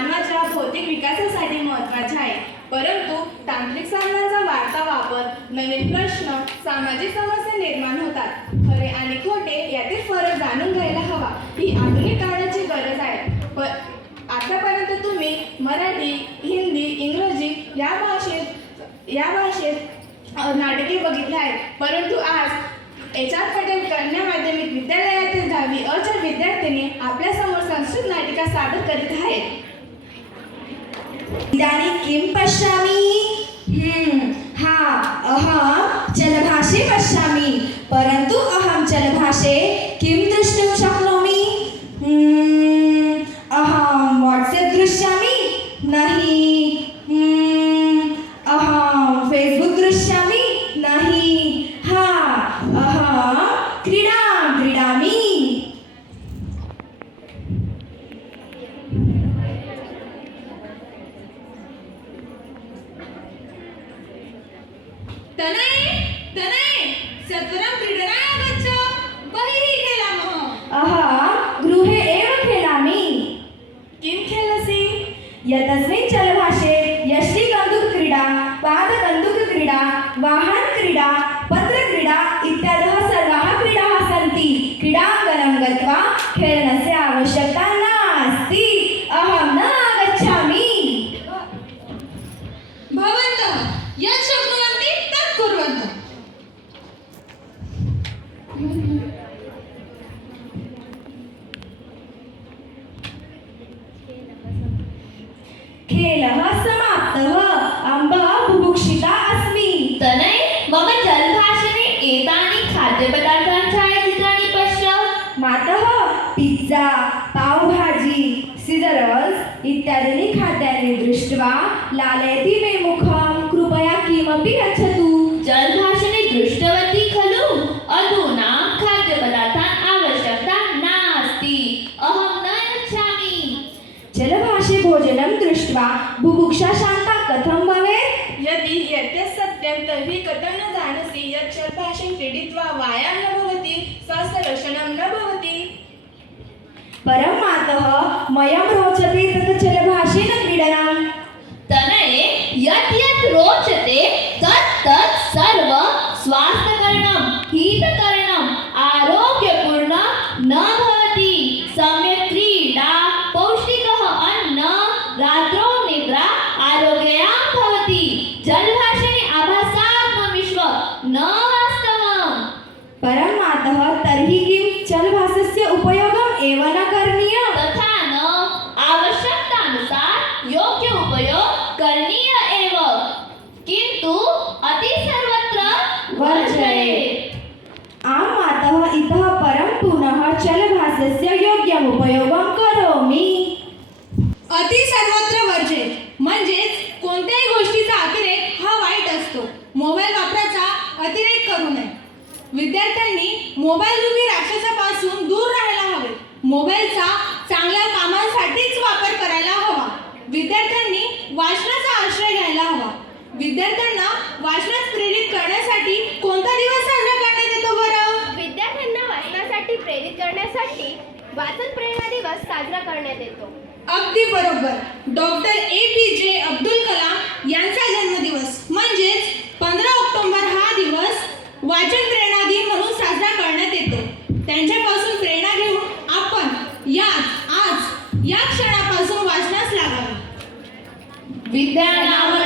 मानवाच्या भौतिक विकासासाठी महत्त्वाचे आहे, परंतु तांत्रिक साधनांचा वाढता वापर, नवीन प्रश्न, सामाजिक समस्या निर्माण होतात. खरे आणि खोटे यातील फरक जाणून घ्यायला हवा, ही आधुनिक काळाची गरज आहे. आतापर्यंत तुम्ही मराठी, हिंदी, इंग्रजी या भाषेत नाटके बघितली आहेत, परंतु आज HR पटेल कन्या माध्यमिक विद्यालयातील 10वी अ च्या विद्यार्थिनी आपल्यासमोर संस्कृत नाटिका सादर करीत आहेत. इदानीं किं पश्यामि? अहं चलभाषे पश्यामि, परन्तु अहं चलभाषे किं द्रष्टुं शक्नोमि? अहं वाट्सएप दृश्यामि? नहि. अहं फेसबुक दृश्यामि? नहि. अहं क्रीडां क्रीडामि. तनये सत्वरं क्रीडनाय गच्छ, बहिः खेलामः. अहं गृहे एव खेलामि. किं खेलसि? यतस्मिन् चलभाषे यष्टि कन्दुकक्रीडा, पादकन्दुकक्रीडा, वाहनक्रीडा, पत्रक्रीडा इत्यादयः सर्वाः क्रीडाः सन्ति. क्रीडाङ्गणं गत्वा खेलनस्य आवश्यकता नास्ति. अहं न आगच्छामि. भवन्तः यत् शक्नुवन्ति तत् कुर्वन्तु. खेलः समाप्तः. अम्बः बुभुक्षिता अस्मि. तनय मम जलभाषणे एतानि खाद्यपदार्थानि छायाचित्राणि पश्य. मातः पिज़्ज़ा, पावभाजी, सीज़रल्स् इत्यादीनि खाद्यानि दृष्ट्वा लालयति मे मुखं. कृपया किमपि गच्छतु. जलभाषणे दृष्टवती खलु? अधुना खाद्यपदार्थान् आवश्यकता नास्ति. अहं न गच्छामि. जलभाषे भोजनं दृष्ट्वा बुभुक्षा शान्ता कथं भवेत्? यदि यद्यत् सत्यं तर्हि कथं न जानासि यत् जलभाषं क्रीडित्वा व्यायामः न भवति, स्वास्थ्यरक्षणं न भवति. परं मातः मह्यं रोचते तत् जलभाषेन क्रीडनम्. तनये यत् यत् रोचते तत् तत् सर्वं स्वास्थ्यकरणं, हितकरणं, आरोग्यपूर्णं न भवति. सम्यक् क्रीडा, पौष्टिकः अन्न, रात्रौ निद्रा आरोग्यं भवति. जलभाषणे आभासात्मविश्वं न वास्तवम्. परं मातः तर्हि किं जलभाषस्य उपयोगम् एव न करणीयम्? तथा न, आवश्यकतानुसार योग्य उपयोग करणीय एव, किन्तु अति सर्वत्र वर्जयेत्. आं मातः इतः परं पुनः जलभाषस्य योग्यम् उपयोगं करोमि. अति सर्वत्र वर्जेत म्हणजेच कोणत्याही गोष्टीचा अतिरेक हा वाईट असतो. मोबाईल वापराचा अतिरेक करू नये. विद्यार्थ्यांनी मोबाईल रूपी राक्षसापासून दूर राहायला हवे. मोबाईलचा चांगल्या कामांसाठीच वापर करायला हवा. विद्यार्थ्यांनी वाचनाचा आश्रय घ्यायला हवा. विद्यार्थ्यांना वाचनास प्रेरित करण्यासाठी कोणता दिवस साजरा करण्यात येतो बरं? विद्यार्थ्यांना वाचनासाठी प्रेरित करण्यासाठी वाचन प्रेरणा दिवस साजरा करण्यात येतो. अगदी बरोबर. डॉक्टर APJ अब्दुल कलाम यांचा जन्मदिवस म्हणजेच 15 ऑक्टोबर हा दिवस वाचन प्रेरणा दिन म्हणून साजरा करण्यात येतो. त्यांच्यापासून प्रेरणा घेऊन आपण आज या क्षणापासून वाचनास लागावे. विज्ञानामय